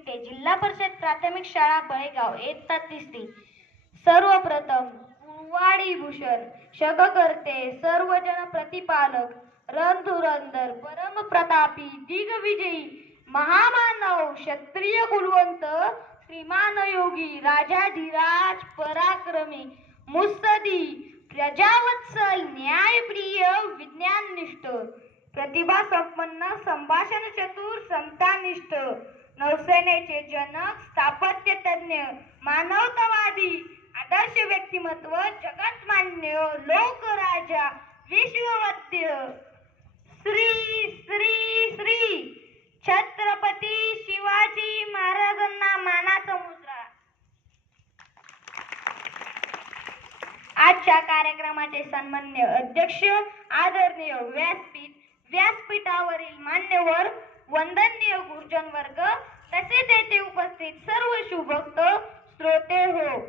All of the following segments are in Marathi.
विटे, जिल्हा परिषद प्राथमिक शाळा बळेगाव, इयत्ता तिसरी. सर्वप्रथम कुवाडी भूषण शगकर्ते, सर्वजन प्रतिपालक, रणधुरंधर, परमप्रतापी, दिग्विजयी, महामानव, क्षत्रिय कुलवंत, श्रीमान योगी, राजाधिराज, पराक्रमी, मुत्सदी, प्रजावत्सल, न्यायप्रिय, विज्ञाननिष्ठ, प्रतिभा संपन्न, संभाषण चतुर, समतानिष्ठ, नौसेनेचे जनक, स्थापत्य तज्ञ, मानवतावादी, आदर्श व्यक्तिमत्व, जगतमान्य, लोकराजा, विश्ववद्य, श्री श्री श्री छत्रपती शिवाजी महाराजांना मानाचा मुजरा. आजच्या कार्यक्रमाचे सन्माननीय अध्यक्ष, आदरणीय व्यासपीठावरील मान्यवर, वंदनीय गुरुजन वर्ग, तसेच येथे उपस्थित सर्व शुभभक्त श्रोते हो.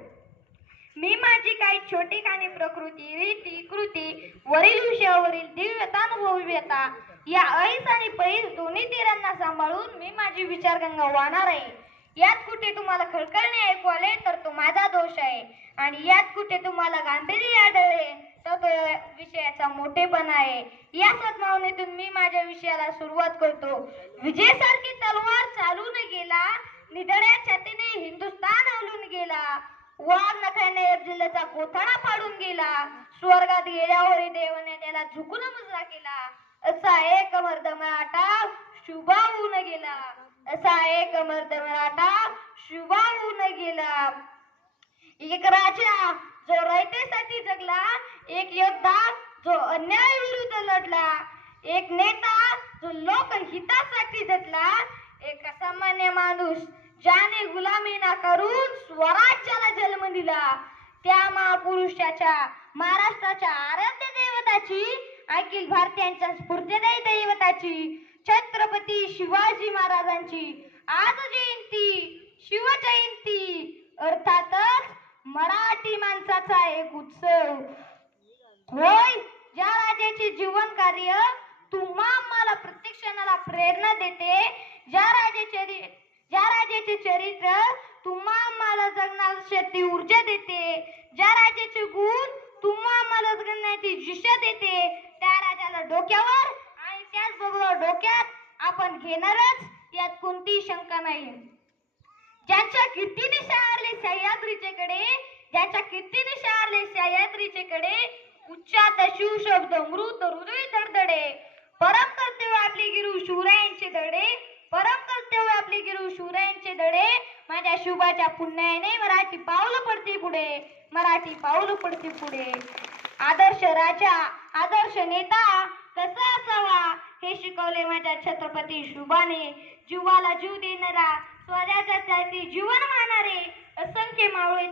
मी माझी काही छोटीखानी प्रकृती, रीती, कृती, वरील विषयावरील दिव्यतानुभव्यता या ऐस आणि पैस दोन्ही तीरांना सांभाळून मी माझी विचारगंगा वाहणार आहे. यात कुठे तुम्हाला खळखळणे ऐकू आले तर तो माझा दोष आहे, आणि यात कुठे तुम्हाला गांभीर्य आढळले तर तो विषयाचा मोठेपणा आहे. या सद्भावनेतून मी माझ्या विषयाला सुरुवात करतो. विजयासारखी तलवार चालून गेला, निधड्या छातीने हिंदुस्थान हलून गेला, वाघ नखाने जिल्ह्याचा कोथळा फाडून गेला, स्वर्गात गेल्यावर देवाने त्याला झुकून मुजरा केला, असा एक मर्द मराठा शुभावून गेला, असा एक मर्द मराठा शुभावून गेला. एक राजा जो रयतेसाठी जगला, एक योद्धा जो अन्याय विरुद्ध लढला, एक नेता जो लोकहितासाठी झटला, एक असामान्य माणूस ज्याने गुलामी नाकारून स्वराज्याला जन्म दिला, त्या महापुरुषाच्या, महाराष्ट्राच्या आराध्य दैवताची, अखिल भारतीयांच्या स्फूर्तिदायी दैवताची, छत्रपती शिवाजी महाराजांची आज जयंती, शिवजयंती, अर्थातच मराठी माणसाचा एक उत्सव होय. ज्या राजाचे जीवन कार्य तुम्हा आम्हाला प्रत्येक क्षणाला प्रेरणा देते, ज्या राजाचे चरित्र तुम्हा आम्हाला जगण्याची ऊर्जा देते, ज्या राजाचे गुण तुम्हा आम्हाला जगण्याची दिशा देते, त्या राजाला डोक्यावर आणि त्याचबरोबर डोक्यात आपण घेणारच, यात कोणतीही शंका नाही. ज्यांच्या कीर्तीने शहारले सह्याद्रीचे कडे, ज्यांच्या कीर्तीने शहारले सह्याद्रीचे कडे, उच्चात शिव शब्द मृत हृदय धडधडे, परम कर्तव्य आपले गिरू शिवरायांचे धडे, परम कर्तव्य आपले गिरू शिवरायांचे धडे. माझ्या शुभाच्या पुण्याने मराठी पाऊल पडते पुढे, मराठी पाऊल पडते पुढे. आदर्श राजा, आदर्श नेता कसा असावा हे शिकवले माझ्या छत्रपती शुभाने. जीवाला जीव देणारा, स्वराज्यासाठी जीवन वाहणारे, असंख्य मावळे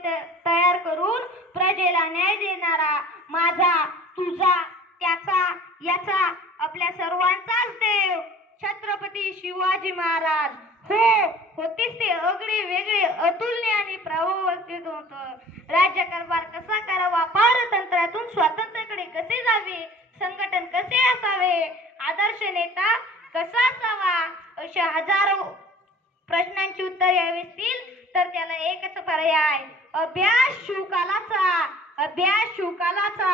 तयार करून प्रजेला न्याय देणारा, माझा, तुझा, त्याचा, याचा, आपल्या सर्वांचाच देव छत्रपती शिवाजी महाराज. होतेच ते अगळे वेगळे, अतुलनीय आणि प्रभावी व्यक्तित्व होतं. राज्यकारभार कसा करावा, पारतंत्र्यातून स्वातंत्र्याकडे कसे जावे, संघटन कसे असावे, आदर्श नेता कसा असावा, अशा हजारो प्रश्नांची उत्तर यावी असतील तर त्याला एकच पर्याय, अभ्यास शिवकालाचा, अभ्यास शिवकालाचा.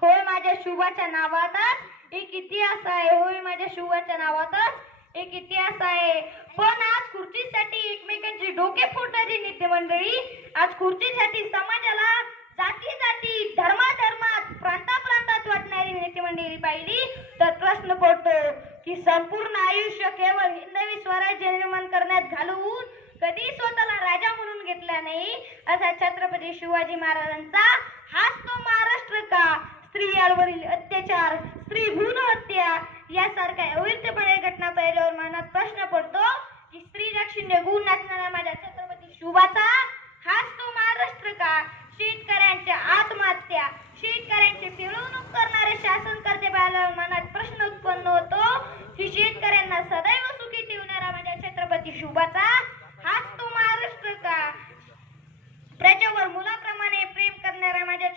होय, माझ्या शुभाच्या नावातच एक इतिहास आहे, होय माझ्या शुभाच्या नावातच एक इतिहास आहे. पण आज खुर्चीसाठी एकमेकांची डोके फोडणारी नेते मंडळी, आज खुर्चीसाठी समाजाला जाती जाती, धर्माधर्मात, प्रांताप्रांतात वाटणारी नेते मंडळी पाहिली तर प्रश्न पडतो की संपूर्ण आयुष्य केवळ हिंदवी स्वराज्य निर्माण करण्यात घालवून कधी स्वतःला राजा म्हणून घेतला नाही, असा छत्रपती शिवाजी महाराजांचा हाच तो महाराष्ट्र का? स्त्रियांवरील अत्याचार, स्त्री भ्रूण हत्या यासारख्या अविरतपणे घटना पाहिल्यावर मनात प्रश्न पडतो की स्त्री रक्षण गुण नसणाऱ्या माझ्या छत्रपती शिवाचा हाच तो महाराष्ट्र का? शेतकऱ्यांच्या आत्महत्या, शेतकऱ्यांची पिळवणूक करणारे शासनकर्ते पाहिल्यावर मनात प्रश्न उत्पन्न होतो की शेतकऱ्यांना सदैव सुखी ठेवणारा माझ्या छत्रपती शिवाचा हाच तो महाराष्ट्र का? प्रजेवर मुलाप्रमाणे प्रेम करणाऱ्या माझ्या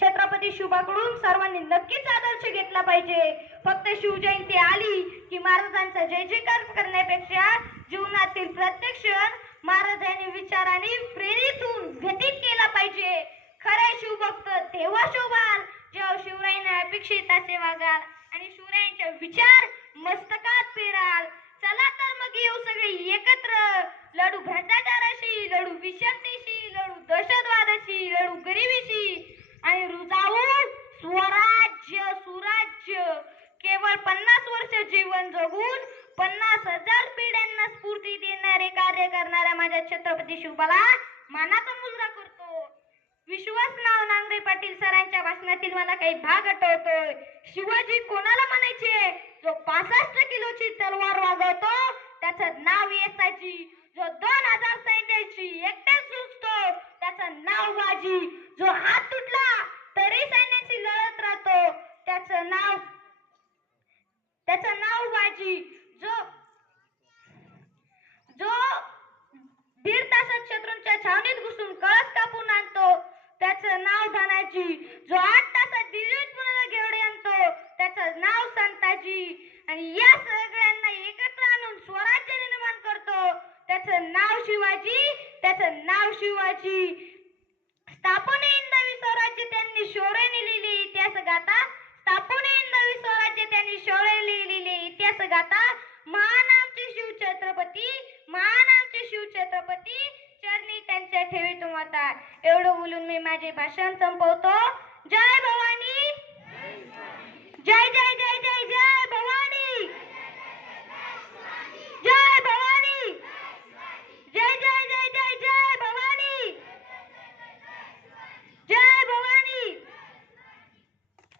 छत्रपती शिवाकडून सर्वांनी नक्कीच आदर्श घेतला पाहिजे. फक्त शिवजयंती आली की महाराजांचा जय जयकार करण्यापेक्षा जीवनात जीवनातील प्रत्येक क्षण महाराजांनी विचारांनी प्रेरित होऊन व्यतीत केला पाहिजे. खरे शिवभक्त तेव्हा शोभाल जेव्हा शिवरायांना अपेक्षित असे वागाल आणि शिवरायांचे विचार मस्तकात पेराल. चला तर मग येऊ सगळे एकत्र, लढू भ्रष्टाचाराशी, लढू विषमतेशी, लढू दहशतवादाशी, लढू गरिबीशी आणि रुजावू स्वराज्य सुराज्य. केवळ 50 वर्ष जीवन जगून 50,000 पिढ्यांना स्फूर्ती देणारे कार्य करणाऱ्या माझ्या छत्रपती शिवबाला मानाचा मुजरा करतो. विश्वास नाव नांगरे पाटील सरांच्या भाषणातील मला काही भाग आठवतोय. शिवाजी कोणाला म्हणायचे? जो 65 किलोची तलवार वागवतो त्याचं नाव येसाजी. जो 2000 सैन्याची एकटेच झुंजतो त्याचं नाव बाजी. जो हात तुटला तरी सैन्याची लढत राहतो त्याचं नाव बाजी. जो जो 1.5 तासात शत्रूंच्या छावणीत घुसून कळस कापून आणतो त्याचं नाव धनाजी. जो 8 तासात दिल्लीत घेवडे आणतो त्याचं नाव संताजी. आणि या सगळ्यांना एकत्र आणून स्वराज्य निर्माण करतो त्याचं नाव शिवाजी. त्याचं नाव शिवाजी. स्थापनेइन नवी स्वराज्य त्यांनी शौर्याने लिहिले इतिहास गाता. स्थापनेइन नवी स्वराज्य त्यांनी शौर्याने लिहिले इतिहास गाता. महान आमचे शिवछत्रपती, महान आमचे शिवछत्रपती, चरणी त्यांच्या ठेवी तुम्हाता. एवढं बोलून मी माझे भाषण संपवतो. जय भवानी.